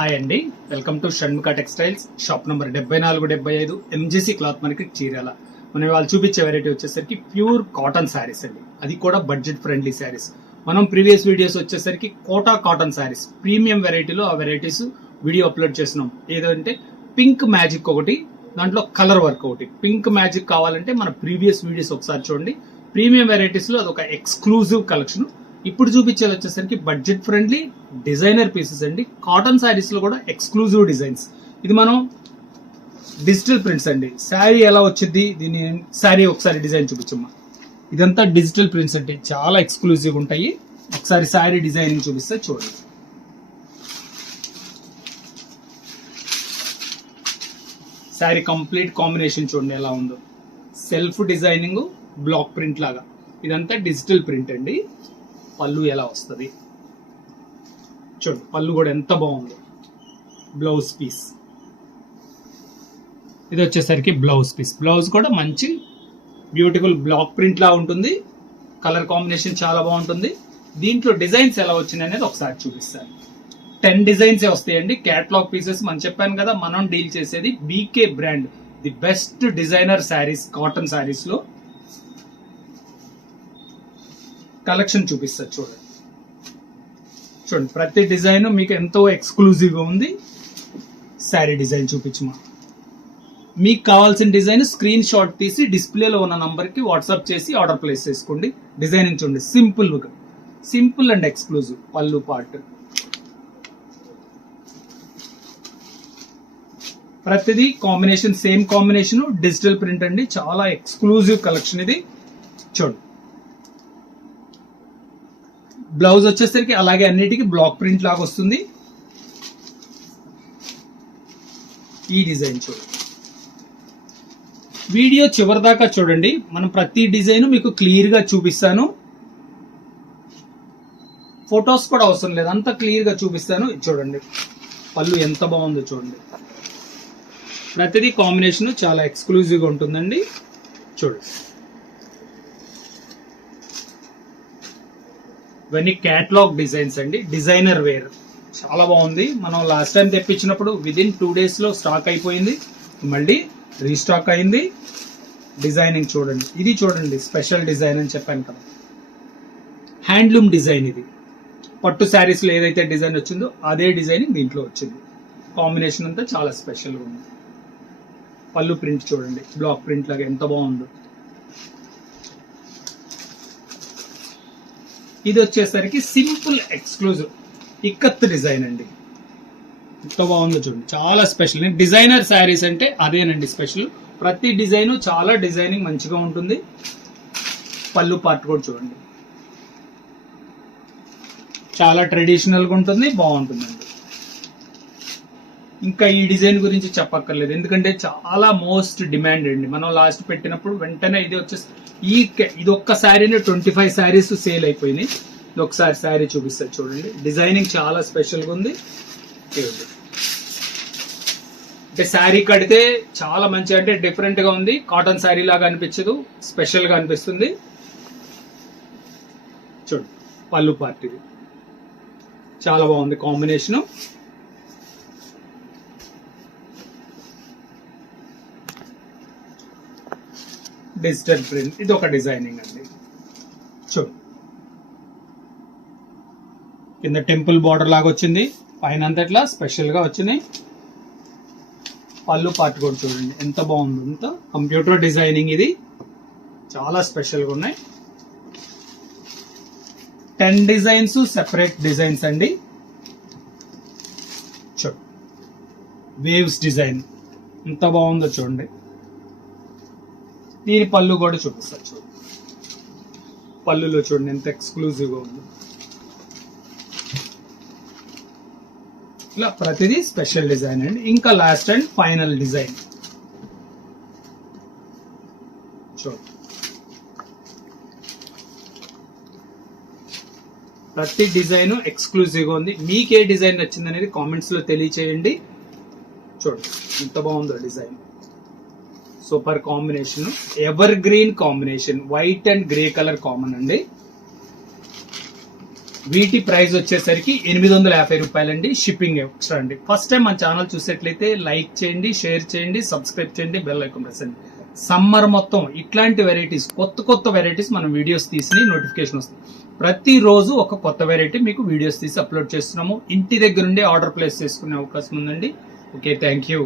Hi అండి, welcome to Shanmukha textiles. Shop number 7475 MGC cloth market Chirala. మనం వాళ్ళు చూపించే వెరైటీ వచ్చేసరికి ప్యూర్ కాటన్ శారీస్ అండి, అది కూడా బడ్జెట్ ఫ్రెండ్లీ శారీస్. మనం ప్రీవియస్ వీడియోస్ వచ్చేసరికి కోటా కాటన్ శారీస్ ప్రీమియం వెరైటీలో ఆ వెరైటీస్ వీడియో అప్లోడ్ చేస్తున్నాం. ఏదంటే పింక్ మ్యాజిక్ ఒకటి, దాంట్లో కలర్ వర్క్ ఒకటి. పింక్ మ్యాజిక్ కావాలంటే మన ప్రీవియస్ వీడియోస్ ఒకసారి చూడండి. ప్రీమియం వెరైటీస్ లో అదొక ఎక్స్క్లూజివ్ కలెక్షన్. ఇప్పుడు చూపించేది వచ్చేసరికి బడ్జెట్ ఫ్రెండ్లీ డిజైనర్ పీసెస్ అండి. కాటన్ శారీస్ లో కూడా ఎక్స్క్లూజివ్ డిజైన్స్. ఇది మనం డిజిటల్ ప్రింట్స్ అండి. శారీ ఎలా వచ్చింది, దీని శారీ ఒకసారి డిజైన్ చూపించమ్మా. ఇదంతా డిజిటల్ ప్రింట్స్ అంటే చాలా ఎక్స్క్లూజివ్ ఉంటాయి. ఒకసారి శారీ డిజైనింగ్ చూపిస్తే చూడండి. శారీ కంప్లీట్ కాంబినేషన్ చూడండి ఎలా ఉందో. సెల్ఫ్ డిజైనింగ్, బ్లాక్ ప్రింట్ లాగా. ఇదంతా డిజిటల్ ప్రింట్ అండి. పళ్ళు ఎలా వస్తుంది చూడండి, పళ్ళు కూడా ఎంత బాగుంది. బ్లౌజ్ పీస్ ఇది వచ్చేసరికి బ్లౌజ్ పీస్. బ్లౌజ్ కూడా మంచి బ్యూటిఫుల్ బ్లాక్ ప్రింట్ లా ఉంటుంది. కలర్ కాంబినేషన్ చాలా బాగుంటుంది. దీంట్లో డిజైన్స్ ఎలా వచ్చినాయి అనేది ఒకసారి చూపిస్తాను. 10 డిజైన్స్ వస్తాయండి. క్యాటలాగ్ పీసెస్ మనం చెప్పాను కదా, మనం డీల్ చేసేది BK brand, the best designer saris cotton saris లో. కలెక్షన్ చూపిస్తారు చూడండి. చూడండి ప్రతి డిజైన్ మీకు ఎంతో ఎక్స్క్లూజివ్ గా ఉంది. శారీ డిజైన్ చూపించమా. మీకు కావాల్సిన డిజైన్ స్క్రీన్ షాట్ తీసి డిస్ప్లేలో ఉన్న నంబర్ కి వాట్సాప్ చేసి ఆర్డర్ ప్లేస్ చేసుకోండి. డిజైనింగ్ చూడండి, సింపుల్ అండ్ ఎక్స్క్లూజివ్. పళ్ళు పార్ట్ ప్రతిదీ combination same combination. Digital print అండి, చాలా ఎక్స్క్లూజివ్ కలెక్షన్ ఇది. చూడండి బ్లౌజ్ వచ్చేసరికి అలాగే అన్నిటికీ బ్లాక్ ప్రింట్ లాగా వస్తుంది. ఈ డిజైన్ చూడండి. వీడియో చివరి దాకా చూడండి, మనం ప్రతి డిజైన్ మీకు క్లియర్ గా చూపిస్తాను. ఫొటోస్ కూడా అవసరం లేదు, అంత క్లియర్ గా చూపిస్తాను. చూడండి పళ్ళు ఎంత బాగుందో చూడండి. ప్రతిదీ కాంబినేషన్ చాలా ఎక్స్క్లూజివ్ గా ఉంటుందండి. చూడండి ఇవన్నీ క్యాటలాగ్ డిజైన్స్ అండి, డిజైనర్ వేర్. చాలా బాగుంది. మనం లాస్ట్ టైం తెప్పించినప్పుడు విదిన్ 2 days లో స్టాక్ అయిపోయింది, మళ్ళీ రీస్టాక్ అయింది. డిజైనింగ్ చూడండి, ఇది చూడండి స్పెషల్ డిజైన్ అని చెప్పాను కదా, హ్యాండ్లూమ్ డిజైన్. ఇది పట్టు శారీస్ లో ఏదైతే డిజైన్ వచ్చిందో అదే డిజైనింగ్ దీంట్లో వచ్చింది. కాంబినేషన్ అంతా చాలా స్పెషల్ గా ఉంది. పళ్ళు ప్రింట్ చూడండి, బ్లాక్ ప్రింట్ లాగా ఎంత బాగుందో. ఇది వచ్చేసరికి సింపుల్ ఎక్స్క్లూజివ్ ఇక్కత్ డిజైన్ అండి. ఎంత బాగుందో చూడండి, చాలా స్పెషల్. డిజైనర్ శారీస్ అంటే అదేనండి స్పెషల్. ప్రతి డిజైన్ చాలా డిజైనింగ్ మంచిగా ఉంటుంది. పళ్ళు పార్ట్ కూడా చూడండి, చాలా ట్రెడిషనల్ గా ఉంటుంది, బాగుంటుందండి. ఇంకా ఈ డిజైన్ గురించి చెప్పక్కర్లేదు, ఎందుకంటే చాలా మోస్ట్ డిమాండ్ అండి. మనం లాస్ట్ పెట్టినప్పుడు వెంటనే ఇది వచ్చేసి ఇది ఒక్క శారీనే 25 శారీస్ సేల్ అయిపోయినాయి. ఇది ఒకసారి శారీ చూపిస్తారు చూడండి. డిజైనింగ్ చాలా స్పెషల్ గా ఉంది. అంటే శారీ కడితే చాలా మంచి, అంటే డిఫరెంట్ గా ఉంది. కాటన్ శారీ లాగా అనిపించదు, స్పెషల్ గా అనిపిస్తుంది. చూడండి పళ్ళు పార్ట్ ఇది చాలా బాగుంది కాంబినేషన్. డిజిటల్ ప్రింట్ ఇది ఒక డిజైనింగ్ అండి. చూడు కింద టెంపుల్ బార్డర్ లాగా వచ్చింది, పైన అంతట్లా స్పెషల్ గా వచ్చినాయి. పళ్ళు పార్ట్ కూడా చూడండి ఎంత బాగుంది. అంత కంప్యూటర్ డిజైనింగ్, ఇది చాలా స్పెషల్ గా ఉన్నాయి. 10 డిజైన్స్ సెపరేట్ డిజైన్స్ అండి. చూడు వేవ్స్ డిజైన్ ఎంత బాగుందో చూడండి. దీని పళ్ళు కూడా చూపిస్తారు చూడండి. పళ్ళులో చూడండి ఎంత ఎక్స్క్లూజివ్ గా ఉంది. ఇలా ప్రతిదీ స్పెషల్ డిజైన్ అండి. ఇంకా లాస్ట్ అండ్ ఫైనల్ డిజైన్ చూడండి. ప్రతి డిజైన్ ఎక్స్క్లూజివ్ గా ఉంది. మీకు ఏ డిజైన్ నచ్చింది అనేది కామెంట్స్ లో తెలియచేయండి. చూడండి ఎంత బాగుందో design. Super combination, ever green combination, white and grey colour common అండి. వీటి ప్రైస్ వచ్చేసరికి 850 రూపాయలండి. షిప్పింగ్ ఎక్స్ట్రా అండి. ఫస్ట్ టైం మన ఛానల్ చూసేట్లయితే లైక్ చేయండి, షేర్ చేయండి, సబ్స్క్రైబ్ చేయండి, బెల్ ఐకాన్ ప్రెస్ చేయండి. సమ్మర్ మొత్తం ఇట్లాంటి వెరైటీస్, కొత్త వెరైటీస్ మనం వీడియోస్ తీసి నోటిఫికేషన్ వస్తుంది. ప్రతిరోజు ఒక కొత్త వెరైటీ మీకు వీడియోస్ తీసి అప్లోడ్ చేస్తున్నాము. ఇంటి దగ్గర నుండి ఆర్డర్ ప్లేస్ చేసుకునే అవకాశం ఉందండి. Okay, thank you.